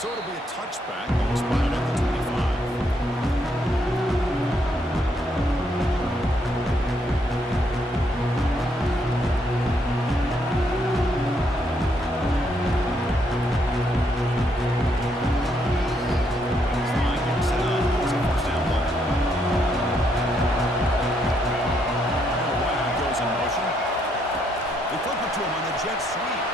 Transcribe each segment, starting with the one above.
So it'll be a touchback. Ball spotted at the 25. Jet sweep.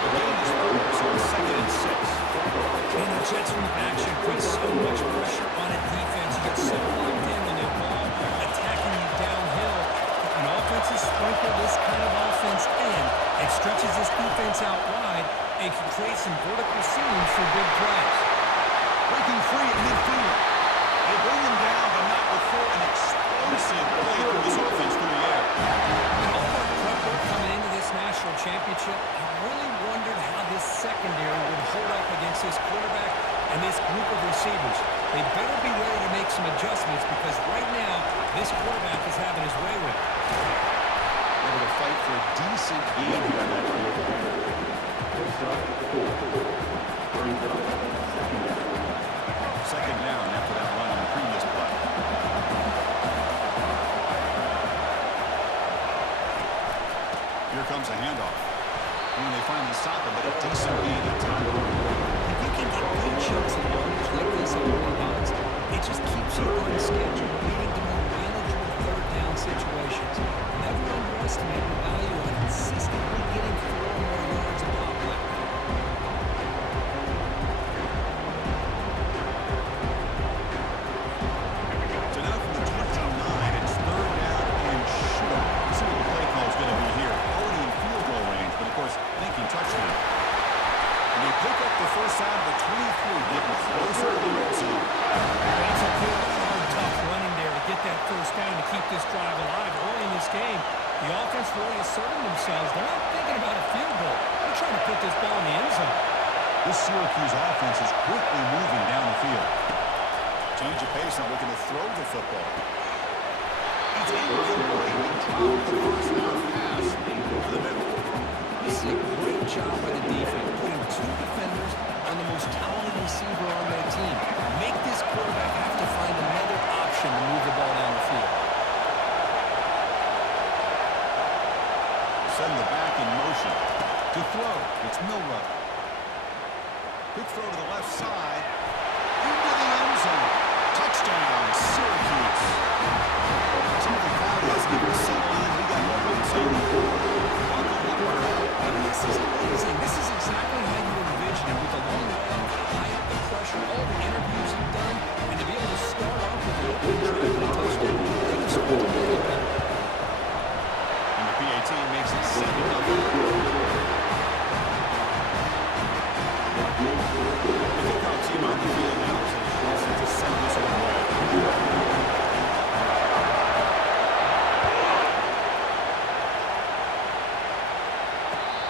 The game is over, so it's 2nd and 6. And the jet sweep action puts so much pressure on a defense. You get so locked in on their ball, attacking you downhill. An offense is sprinkled this kind of offense in. It stretches this defense out wide and can create some vertical seams for big plays. Breaking free at midfield. They bring them down, but not before an explosive play through this offense through the air. And all our prep work coming into this national championship, I really wondered how this secondary would hold up against this quarterback and this group of receivers. They better be ready to make some adjustments because right now, this quarterback is having his way with it. Able to fight for a decent gain here in that quarter. Second down after that run on the previous play. Here comes a handoff. And they finally stop him, but a decent gain of time. If you can get good chunks of yardage like this on early downs, it just keeps you on schedule, leading to more manageable third down situations. Never underestimate the value of consistently getting 4 or more yards a pop like that. So now from the 29, it's 3rd down and short. Let's see what the play call is going to be here. Already in field goal range, but of course, thinking touchdown. And they pick up the first out of the 23, getting closer to the red zone. It's a good, hard, tough running there to get that first down to keep this drive alive. Early in this game, the offense really asserting themselves. They're not thinking about a field goal. They're trying to put this ball in the end zone. This Syracuse offense is quickly moving down the field. Change of pace, now looking to throw the football. He's incomplete. Dropped the first down pass into the middle. This is a great job by the defense, putting 2 defenders on the most talented receiver on their team. Make this quarterback have to find another option to move the ball down the field. Send the back in motion. To throw, it's Milrow. Quick throw to the left side. Into the end zone. Touchdown, Syracuse. Some of the crowd has given settle in. We got more red zone. This is amazing. This is exactly how you envision it with the long run, the hype, the pressure, all the interviews you've done, and to be able to start off with the opening drive and a touchdown. Couldn't script it any better. And the PAT makes it 7-0. The kickoff team on the field now is in a position to send this one away.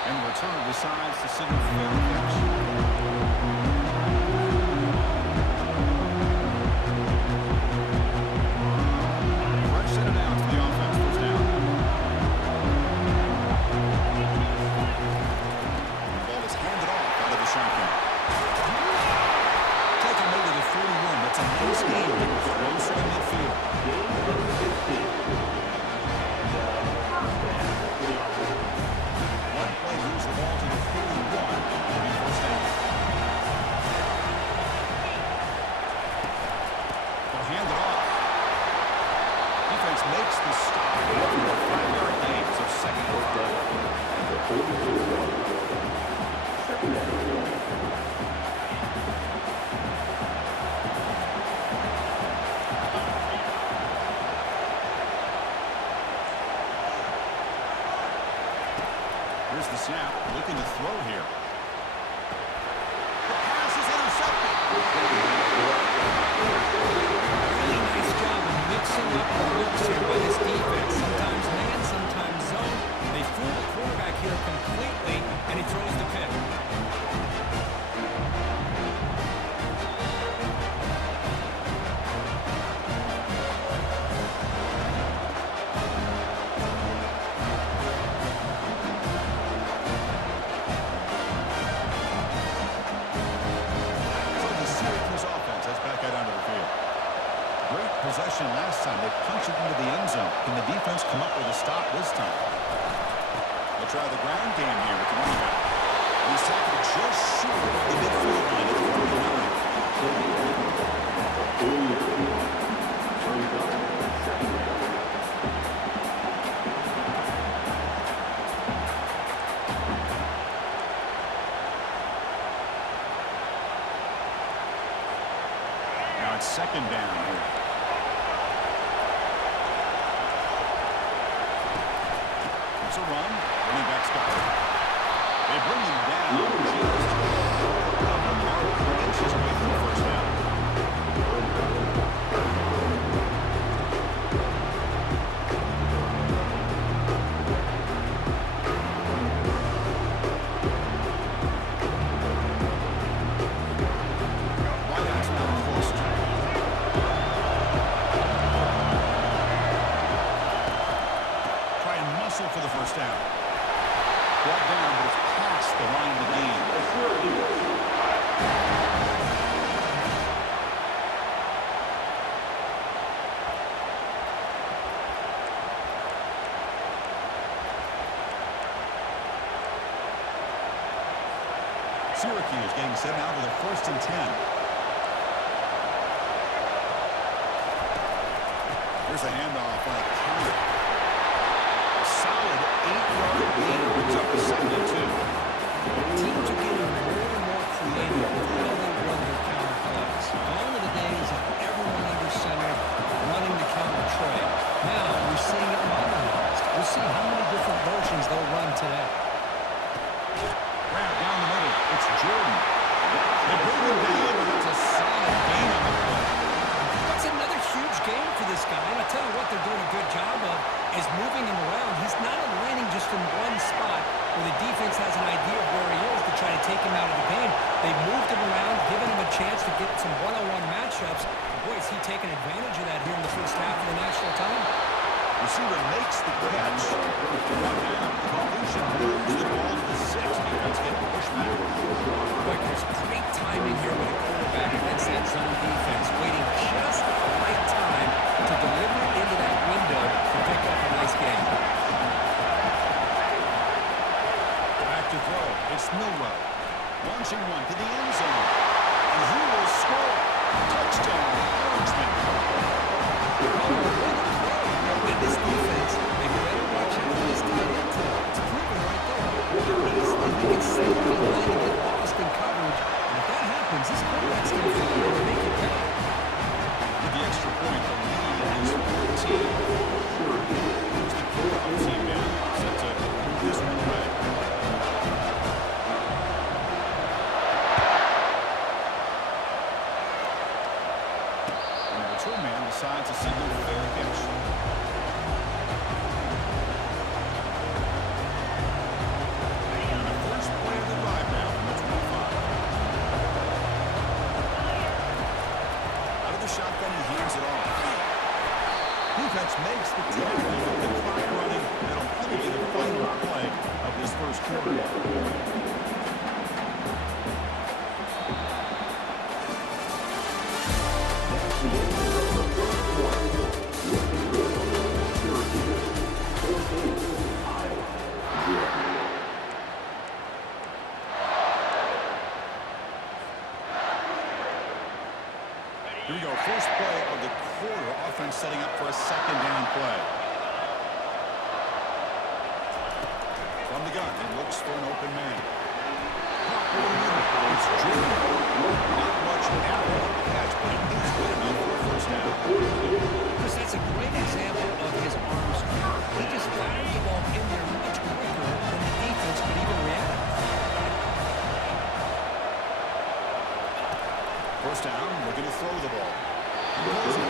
And the return decides to send a fair catch. Fresh set it out to the offense, first down. The ball is handed off out of the shotgun. Take him over the 41. That's a nice game. Closer to midfield. One play moves the ball to the 41. It'll be first down. They'll hand it off. Defense makes the stop. Looking for a 5-yard gain. So 2nd and 5. Here's the snap, looking to throw here. The pass is intercepted. Really nice job of mixing up the looks here by this defense. Sometimes man, sometimes zone. They fool the quarterback here completely, and he throws the pick. this time. They'll try the ground game here with the running back. He's tackled just short of the midfield line at the 49. Now it's second down here. It's a run. Running back's got it. They bring him down just a mark inches away from the first down. Wideout's now close to it. Try and muscle for the first down. Brought down, but it's past the line of the game. Syracuse getting set out with a 1st and 10. Here's a handoff on a counter. Solid 8-yard gain. Brings up the 2nd and 2. Teams are getting more and more creative with how they run their counter plays. Gone are the days of everyone under center running the counter trail. Now we're seeing it modernized. We'll see how many different versions they'll run today. Grab down the middle. It's Jordan. They bring him down, but it's a solid gain on the play. That's another huge game for this guy. And I tell you what they're doing a good job of is moving him around. He's not aligning just in one spot where the defense has an idea of where he is to try to take him out of the game. They've moved him around, given him a chance to get some one-on-one matchups. Boy, is he taking advantage of that here in the first half of the national title. Receiver makes the catch. Brought down. The conclusion moves the ball to the 6. Defense getting pushed back. Boy, there's great timing here with a quarterback against that zone defense, waiting just the right time to deliver it into that window to pick up a nice game. Back to throw. It's Milrow. Launching one to the end zone. And he will score. Touchdown, Orangemen. And this defense, they better watch out for this tight end today. It's proven right there. Easily, they can safely land and get lost in coverage. And if that happens, this quarterback's going to find a way to make it pay. With the extra point, the lead is 14. Here's the kickoff team now. Set to move this one away. And the return man decides to send him fair catch. And the first play of the drive now from the 25. Out of the shotgun, he hands it off. Defense makes the tackle with the clock running. That'll probably be the final play of this first quarter. Here we go, first play of the quarter. Offense setting up for a 2nd down play. From the gun, he looks for an open man. Pop over the middle. It's Jordan. Not much after the catch, but it is good enough for a first down. Chris, that's a great example of his arm strength. He just fired the ball in there much quicker than the defense could even react. First down, looking to throw the ball. Throws it.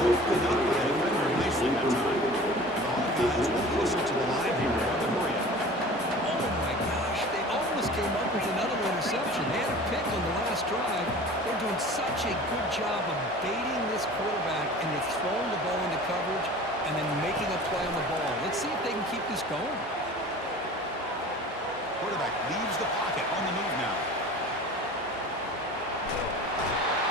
Opened up by the defender nicely that time. And the Hawkeyes will listen to the line here on the hurry up. Oh my gosh, they almost came up with another interception. They had a pick on the last drive. They're doing such a good job of baiting this quarterback into throwing the ball into coverage and then making a play on the ball. Let's see if they can keep this going. Quarterback leaves the pocket on the move now.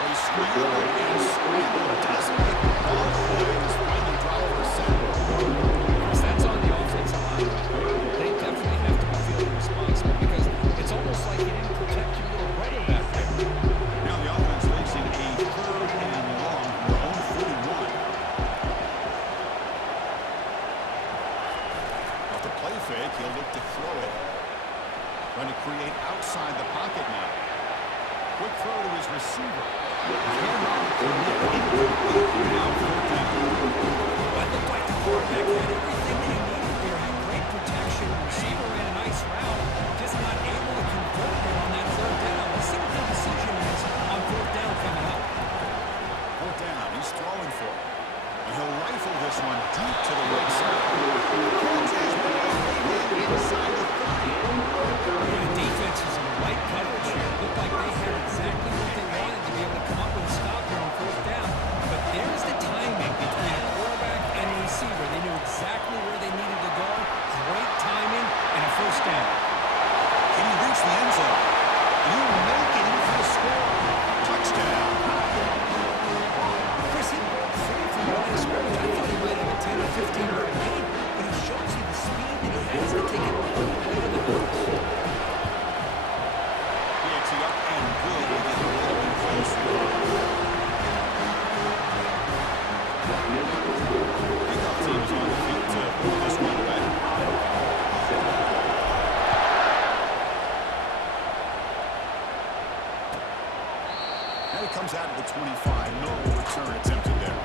He scrambled and scrambled. Doesn't get the ball. He's finally dropped for a sack. That's on the like he'll look to throw it. Trying to create outside the pocket now. Quick throw to his receiver. Cannot connect. Incomplete. Now fourth down. Well, it looked like the quarterback had everything that he needed there. Had great protection. Receiver ran a nice route. Just not able to convert there on that third down. Let's see what the decision is on fourth down coming up. Fourth down. He's throwing for it. And he'll rifle this one deep to the right side. Catches inside the 30. The defense is in the right coverage here. Looked like they had exactly what they wanted to be able to come up with a stop here on fourth down. But there's the timing between a quarterback and a receiver. They knew exactly where they needed to go. Great timing and a first down. Can he reach the end zone? He'll make it in for the score. Touchdown. Chris, he broke free from the line of scrimmage. I thought he might have a 10 or 15-yard gain, but he shows you the speed that he has to take it all the way to the house. Picks it up and good. They get a little bit closer. Kickoff team is on the field to move this one away. Now he comes out of the 25. No return attempted there.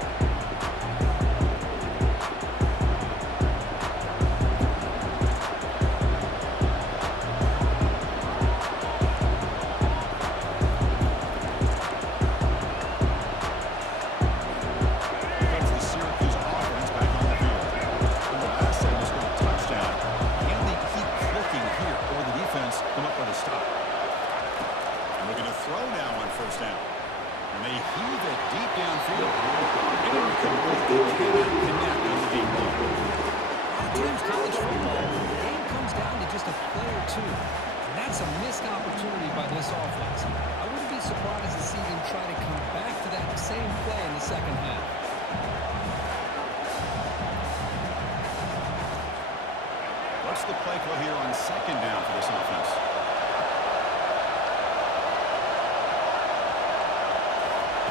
What's the play call here on second down for this offense?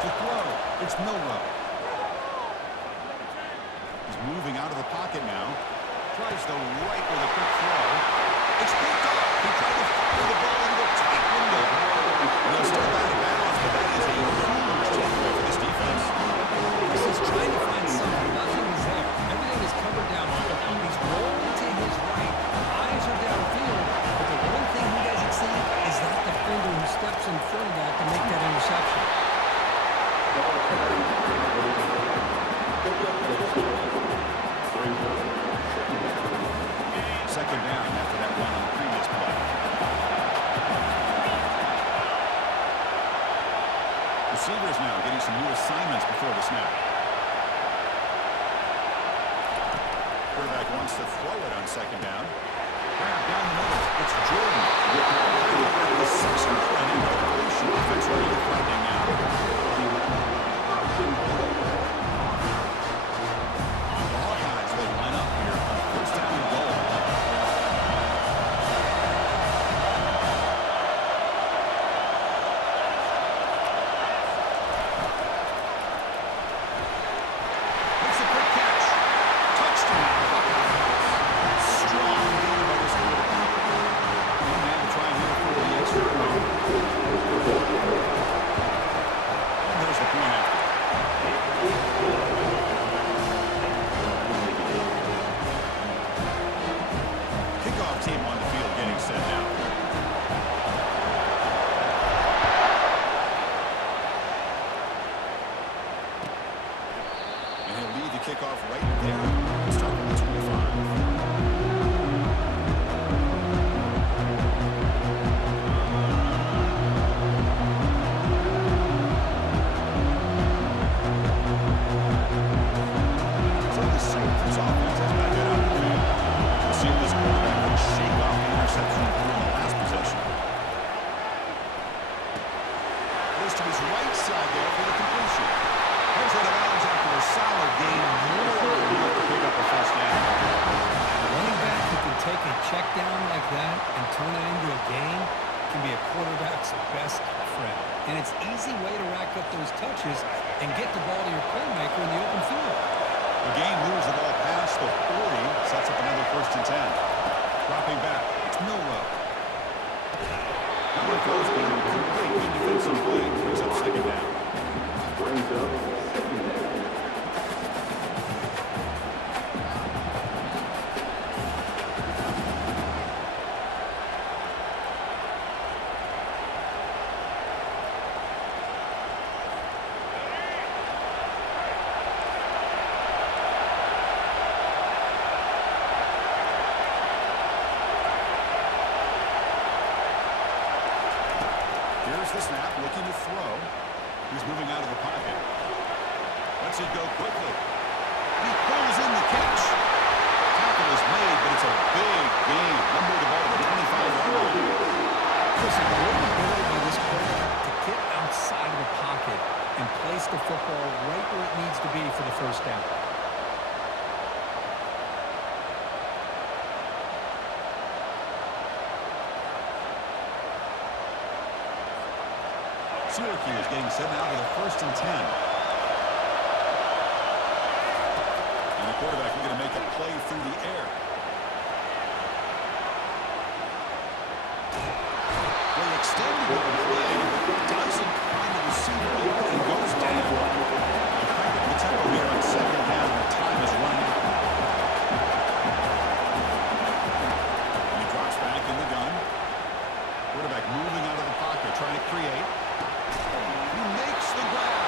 To throw, it's Milrow. He's moving out of the pocket now. Tries the right with a quick throw. It's picked up. He tried to fire the ball into a tight window. And he'll still out of bounds, but that is a huge takeaway for this defense. This is trying to find something. Nothing is there. Everything is covered downfield. He's rolling to his right. Eyes are downfield. But the one thing he doesn't see is that defender who steps in front of that to make that interception. Second down after that run on the previous play. Receivers now getting some new assignments before the snap. Quarterback wants to throw it on second down. Down the middle, it's Jordan. The 6-yard incompletion. Defense ready to finding now. The Hawkeyes, they line up here on first down and goal. It's a quick catch. Touchdown, Hawkeyes. Strong game by this quarterback. One man to try here for the extra point. And there's the point after. Kickoff team on the field getting set now. And he'll lead the kickoff right there. Let's start with the 25. So the Syracuse offense has back it up. We'll see if this quarterback can shake off the interception from the last possession. Goes to his right side there for the completion. Here's out of bounds after a solid gain. More than enough to pick up a first down. A running back who can take a check down like that and turn it into a gain can be a quarterback's best friend. And it's an easy way to rack up those touches and get the ball to your playmaker in the open field. The game moves the ball past the 40, sets up another 1st and 10. Here's the snap, looking to throw. He's moving out of the pocket. Lets it go quickly. He pulls in the catch. Tackle is made, but it's a big gain. Number the ball to the 25-yard line. There's a great ability by this quarterback to get outside of the pocket and place the football right where it needs to be for the first down. Syracuse getting set now with a 1st and 10. And the quarterback looking to make a play through the air. They extended the play. Doesn't find the receiver open and goes down. They crank up the tempo here on 2nd down. The time is running out. And he drops back in the gun. Quarterback moving out of the pocket, trying to create. Makes the grab.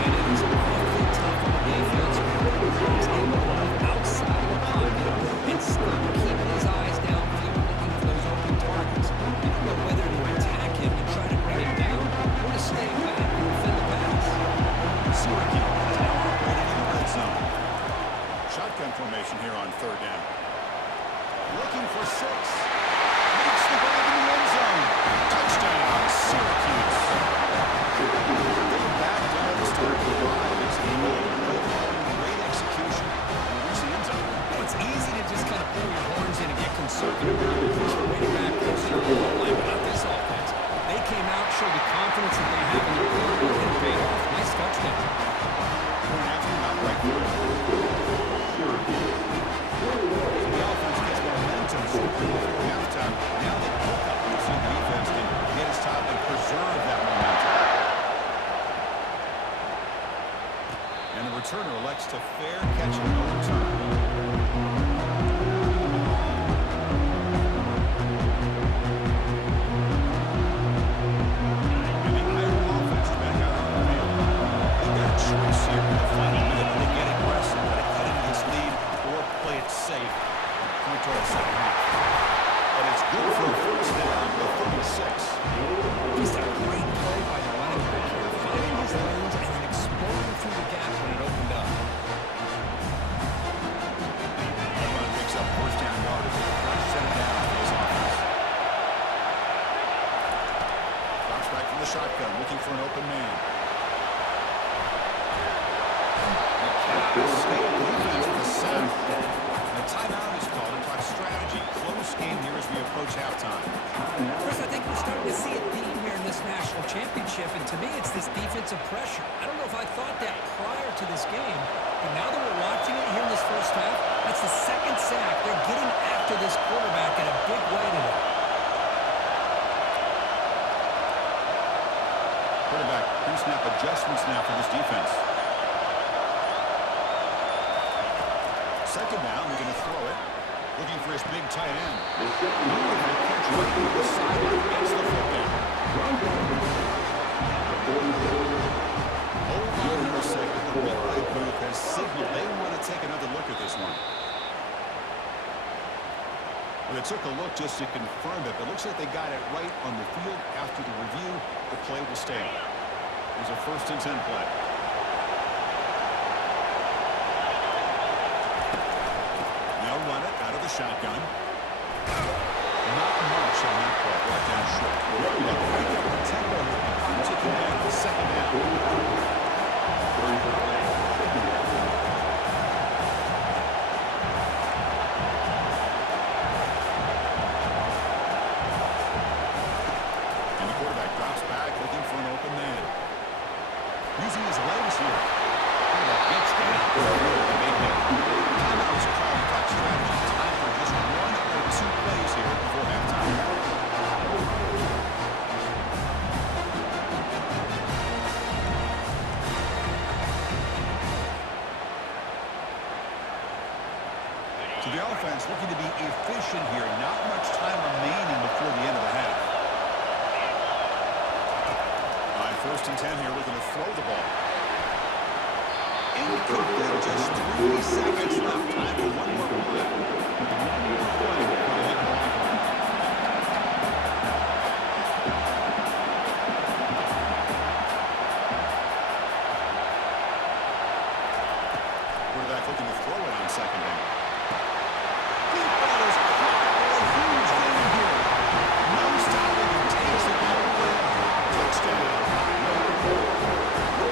And it is awfully tough on the defense. He's able to move outside of the pocket and still keep his eyes downfield looking for those open targets. You don't know whether to attack him and try to bring him down or to stay back and defend the pass. Syracuse is now operating in the red zone. Shotgun formation here on 3rd down. Looking for 6. Makes the grab in the end zone. Touchdown, Syracuse. They back down to start the drive. It's a great execution. And reach the end zone. It's easy to just kind of pull your horns in and get conservative and push your way back closer to the goal line, but not this offense. They came out, showed the confidence that they have in their quarterback, and it paid off. Nice touchdown. Point after, not right through it. The offense gets momentum before halftime. Now they pick up. You see the defense can get his top and preserve that momentum. And the returner elects to fair catch it, no return. And the Iowa offense is back out on the field. They've got a choice here in the final minute. They get aggressive, try to cut into this lead, or play it safe. Point toward the second half. And it's good for a 1st down to 36. Just a great play by the running back here, finding his lanes and then exploding through the gap when it opened up. LeBron picks up 1st down yardage. Fresh set it down for his offense. Drops back from the shotgun, looking for an open man. State defense with a sack. A timeout is called to talk strategy. Close game here as we approach halftime. Chris, I think we're starting to see a theme here in this national championship, and to me it's this defensive pressure. I don't know if I thought that prior to this game, but now that we're watching it here in this first half, that's the 2nd sack. They're getting after this quarterback in a big way today. Quarterback pre-snap adjustments now for this defense. 2nd down, they're going to throw it. Looking for his big tight end. Moving the catch right to the sideline, gets the foot down. Hold on here a second. The replay booth has signaled they want to take another look at this one. Well, they took a look just to confirm it, but it looks like they got it right on the field. After the review, the play will stand. It was a 1st and 10 play. They'll run it out of the shotgun. Not much on that play. Brought down short. They'll pick up the tempo here to command the 2nd down. And the quarterback drops back, looking for an open man. Using his legs here. Quarterback gets down. Timeout is called. Clock strategy. Time for just one So the offense looking to be efficient here. Not much time remaining before the end of the half. All right, 1st and 10 here, looking to throw the ball. Incomplete, just 3 seconds left. Time for one more play. One more play before they hit the line. Quarterback looking to throw it on 2nd down. Deep ball is caught for a huge gain here. No stopping and takes it all the way out. Touchdown.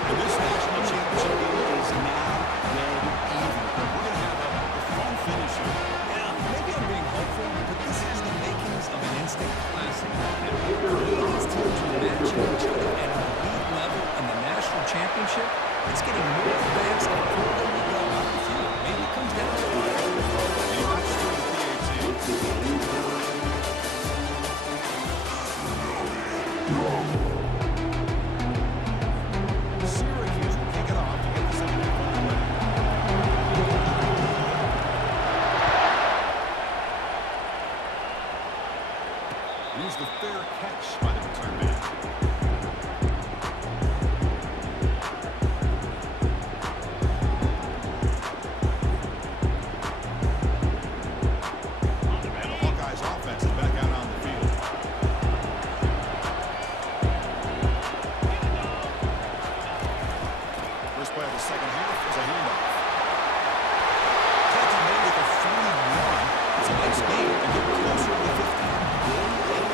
And this national championship game is now dead even. We're going to have a fun finish here. Yeah, maybe I'm being hopeful, but this has the makings of an instant classic. These teams are matching each other at an elite level in the national championship. It's getting more advanced the further we go up the field. Maybe it comes down to it. And he runs through the PAT. Syracuse will kick it off to get the second half underway. Here's the fair catch by the return man. And the Hawkeyes offense is back out on the field. First play of the second half is a handoff. Taken made at the 41. It's a nice game to get closer to the 50.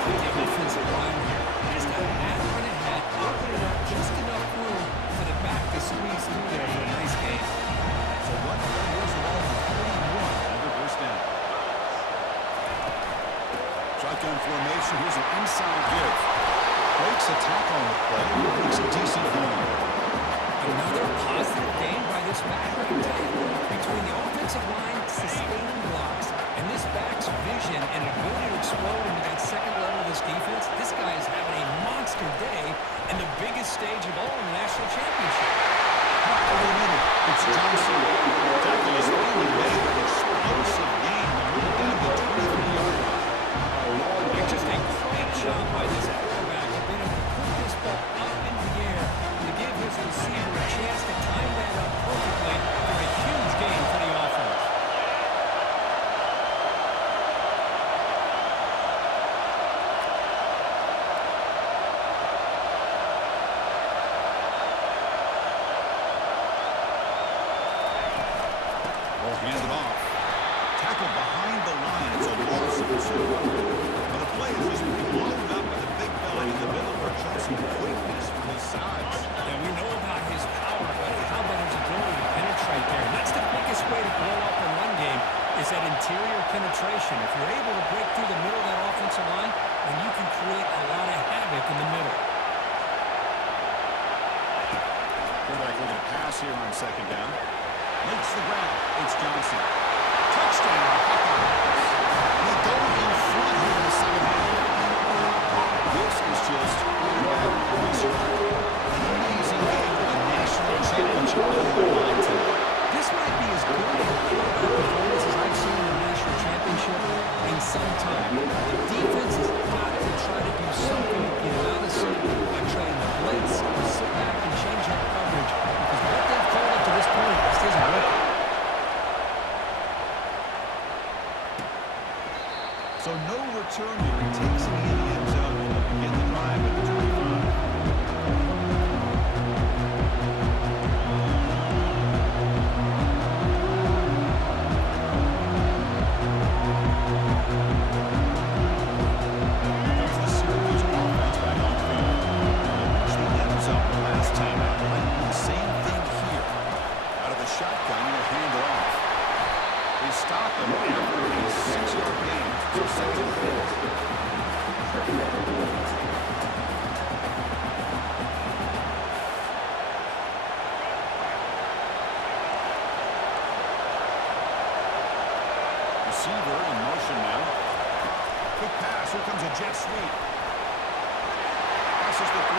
The offensive line here just a hat and a hat, opening up just enough room for the back to squeeze through there for a nice game. So one play goes along with 41 under 1st down. Shotgun formation. Here's an inside give. Breaks a tackle on the play. Makes a decent game. Another positive game by this back, I can tell you. Between the offensive line sustaining blocks and this back's vision and ability to explode into that second level of this defense, this guy is having a monster day in the biggest stage of all in the national championship. It's Johnson. Tackle is finally made. An explosive game to move down to the 23-yard line. It's just a great job by this quarterback to be able to put this ball up in the air to give his receiver a chance to time that up perfectly for a huge gain for the offense. Ball handed off. Tackled behind the line. It's a loss of 2. But the play is just blown up by the big fella in the middle for some quickness from his sides. And we know about his power, but how about his ability to penetrate there? And that's the biggest way to blow up a run game is that interior penetration. If you're able to break through the middle of that offensive line, then you can create a lot of havoc in the middle. Quarterback looking to pass here on 2nd down. Makes the ground. It's Johnson. Touchdown, Hawkeyes. They go in front here in the second half. This is just quarterback pressure. An amazing game with a national championship on the line tonight. This might be as good of a quarterback performance as I've seen in the national championship in some time. The defense has got to try to do something to get out of sync by trying to blitz or sit back and change up coverage because what they've called up to this point just isn't working. So no return here. He takes it in the end zone to begin the drive at the 25. There's the Syracuse offense back on the field. They rushed the end zone the last time out. Might do the same thing here. Out of the shotgun, he'll hand it off. They stop him after a 6-yard gain. So 2nd and 4. Receiver in motion now. Quick pass. Here comes a jet sweep. Passes the 45.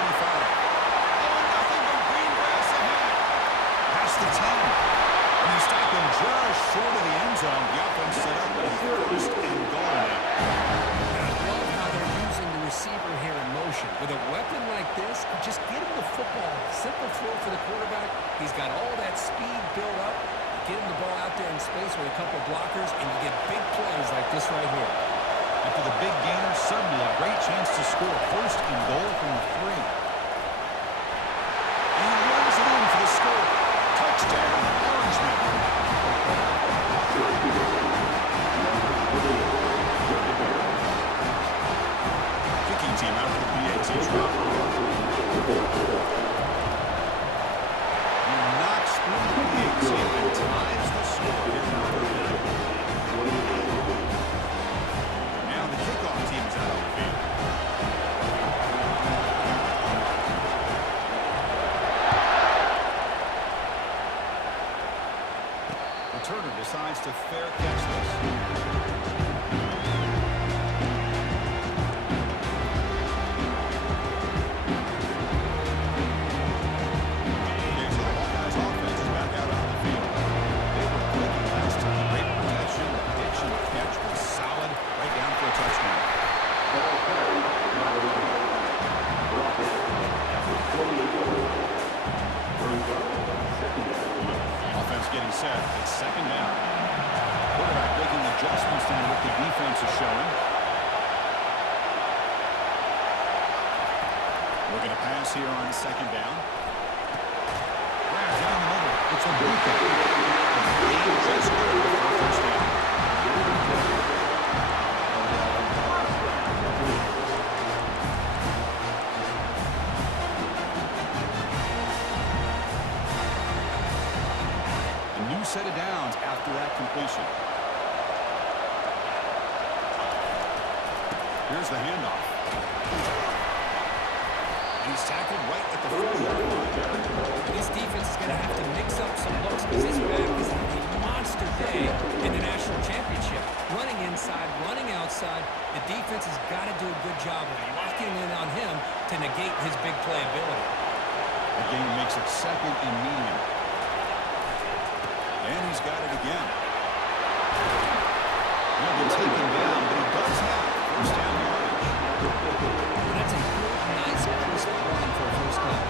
Oh, nothing but green grass ahead. Past the 10. And they stop him just short of the end zone. The offense set up a first and goal now. I love how they're using the receiver here in motion. With a weapon like this, just get him the football. Simple throw for the quarterback. He's got all that speed built up. Get him the ball out there in space with a couple blockers, and you get big plays like this right here. After the big gainer, suddenly a great chance to score. First and goal from the 3. And he runs it in for the score. Touchdown, Orangemen. Kicking team out for the PAT drop. He knocks through the PAT and ties the score here in the 3rd minute. Now the kickoff team is out on the field. Returner decides to fair catch this. Okay, so the Hawkeyes offense is back out on the field. They were clicking last time. Great protection. The pitch and the catch was solid. Right down for a touchdown. Offense getting set. It's 2nd down. Quarterback making adjustments down what the defense is showing. We're going to pass here on 2nd down. Down the middle. It's a Buka. And he just good for a first down. Set of downs after that completion. Here's the handoff. And he's tackled right at the 40-yard line. This defense is going to have to mix up some looks because this back is having a monster day in the national championship. Running inside, running outside. The defense has got to do a good job of locking in on him to negate his big play ability. The game makes it 2nd and medium. And he's got it again. He'll be taken down, but he does have first down yardage. And that's a good, nice, crisp run for a first down.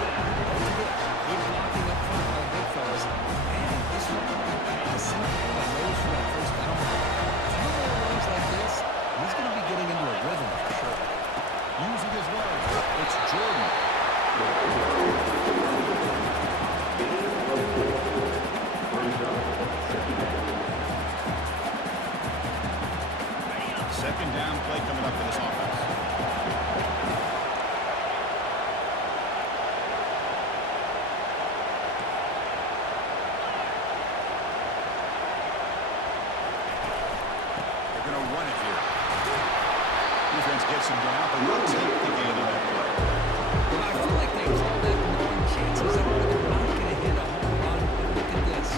Good blocking up front by the big fellas. And this one, I see a nose for that first down. A few more runs like this, he's going to be getting into a rhythm for sure. Using his legs, it's Jordan. Second down play coming up for this offense. They're going to run it here. Defense gets him down, but they'll take the gain on that play. Well, I feel like they call that knowing chances that they're not going to hit a home run. But look at this.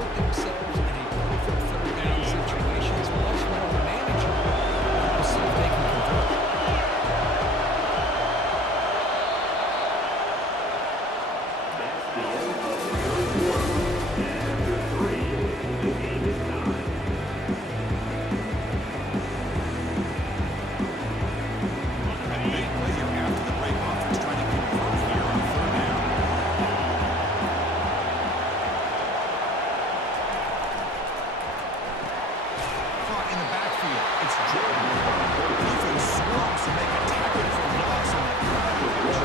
Put themselves in a perfect 3rd down situation. It's much more manageable. We'll see if they can convert. A big play here after the break. Offense trying to convert here on 3rd down. Caught in the backfield. It's Jordan. Defense swarms to make a tackle for loss on that catch.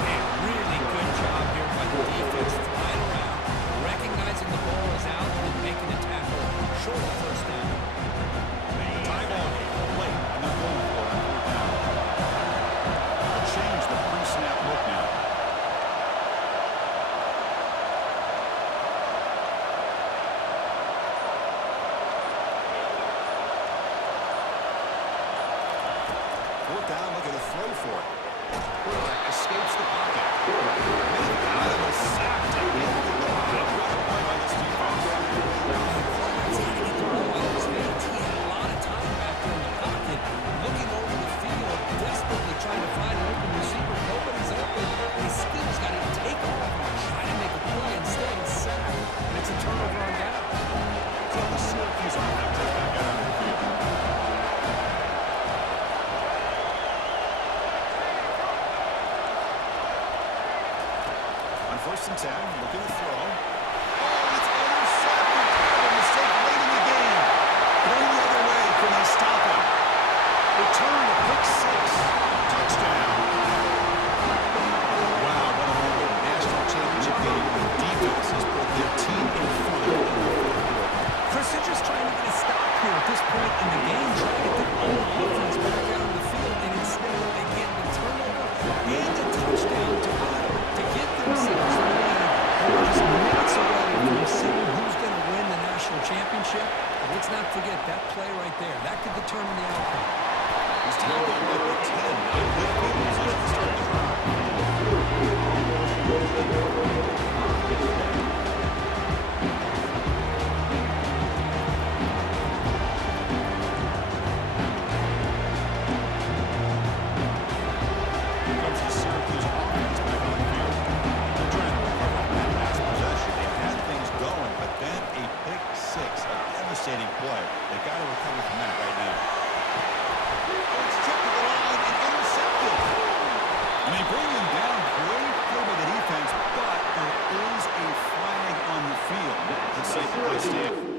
And really good job here by the defense. Flying around, recognizing the ball is out, and making a tackle short of first down. Time on late, and they're going for it on 4th down. They'll change the pre-snap look now. Fourth down, look at the throw for it. Quarterback escapes the pocket. They've got him sacked at the end of the line. What a play by this defense. He's had to get the ball out of his hands. He had a lot of time back there in the pocket, looking over the field, desperately trying to find an open receiver. Nobody's open. His skill's got to take off and try to make a play instead of sack. And it's a turnover on down. First and 10, looking to throw. Oh, it's intercepted. Terrible mistake late in the game. Going the other way. Can they stop him? Return to pick 6. Touchdown. Wow, what a moment. National championship game. The defense has put their team in front in the fourth quarter. Chris, they're just trying to get a stop here at this point in the game, trying to get their own offense back out on the field, and instead they get the turnover and a touchdown to get themselves the lead. We're just minutes away from seeing who's going to win the national championship. But let's not forget that play right there. That could determine the outcome. He's tackled at the 10. Not good field position to start the drive. Here comes the Syracuse offense back on the field. They're trying to recover on that last possession. They had things going, but then a pick 6, a devastating play. They've got to recover from that right now. Oh, it's tipped to the line and intercepted. And they bring him down. Great play by the defense, but there is a flag on the field. Let's see if the play stands.